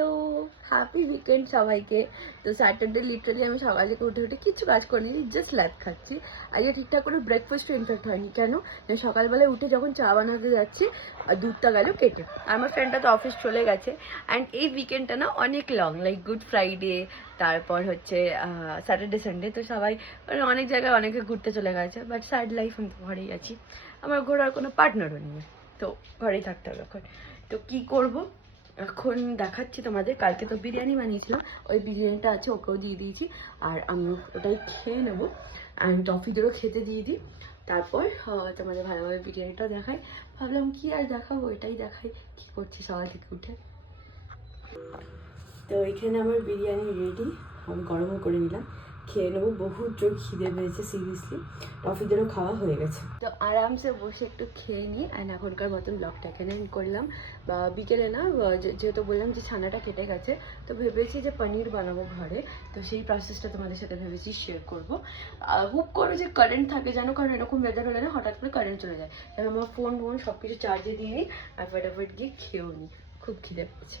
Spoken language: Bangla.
হ্যালো, হ্যাপি উইকেন্ড সবাইকে। তো স্যাটারডে লিটারালি আমি সকালে থেকে উঠে কিছু কাজ করিনি, জাস্ট ল্যাদ খাচ্ছি। আজকে ঠিকঠাক করে ব্রেকফাস্টও ইনফ্যাক্ট হয়নি। কেন না, সকালবেলায় উঠে যখন চা বানাতে যাচ্ছি দুধটা গেল কেটে। আমার ফ্রেন্ডটা তো অফিস চলে গেছে। অ্যান্ড এই উইকেন্ডটা না অনেক লং, লাইক গুড ফ্রাইডে, তারপর হচ্ছে স্যাটারডে সানডে। তো সবাই অনেক জায়গায় অনেকে ঘুরতে চলে গেছে, বাট স্যাড লাইফ, আমি তো ঘরেই আছি। আমার ঘোরার কোনো পার্টনারও নেই, তো ঘরেই থাকতে হবে এখন। তো কী করবো এখন দেখাচ্ছি তোমাদের। কালকে তো বিরিয়ানি বানিয়েছিলাম, ওই বিরিয়ানিটা আছে, ওকেও দিয়ে দিয়েছি। আর আমি ওটাই খেয়ে নেবো অ্যান্ড টফিদেরও খেতে দিয়ে দিই। তারপর তোমাদের ভালোভাবে বিরিয়ানিটাও দেখাই। ভাবলাম কি আর দেখাবো, এটাই দেখাই কি করছি সকাল থেকে উঠে। তো এখানে আমার বিরিয়ানি রেডি, আমি গরমও করে নিলাম, খেয়ে নেবো। বহুত জোর খিদে পেয়েছে সিরিয়াসলি, টফিদেরও খাওয়া হয়ে গেছে। তো আরামসে বসে একটু খেয়ে নিই। অ্যান্ড এখনকার মতন ব্লগটা এখানে আমি করলাম। বা বিকেলে না, যেহেতু বললাম যে ছানাটা কেটে গেছে, তো ভেবেছি যে পনির বানাবো ঘরে। তো সেই প্রসেসটা তোমাদের সাথে ভেবেছি শেয়ার করবো। হুপ করে যে কারেন্ট থাকে জানো, কারণ এরকম ওয়েদার হলে না হঠাৎ করে কারেন্ট চলে যায়। তাই আমার ফোন সব কিছু চার্জে দিয়ে নিই আর ফটাফট গিয়ে খেয়েও নিই, খুব খিদে পেয়েছে।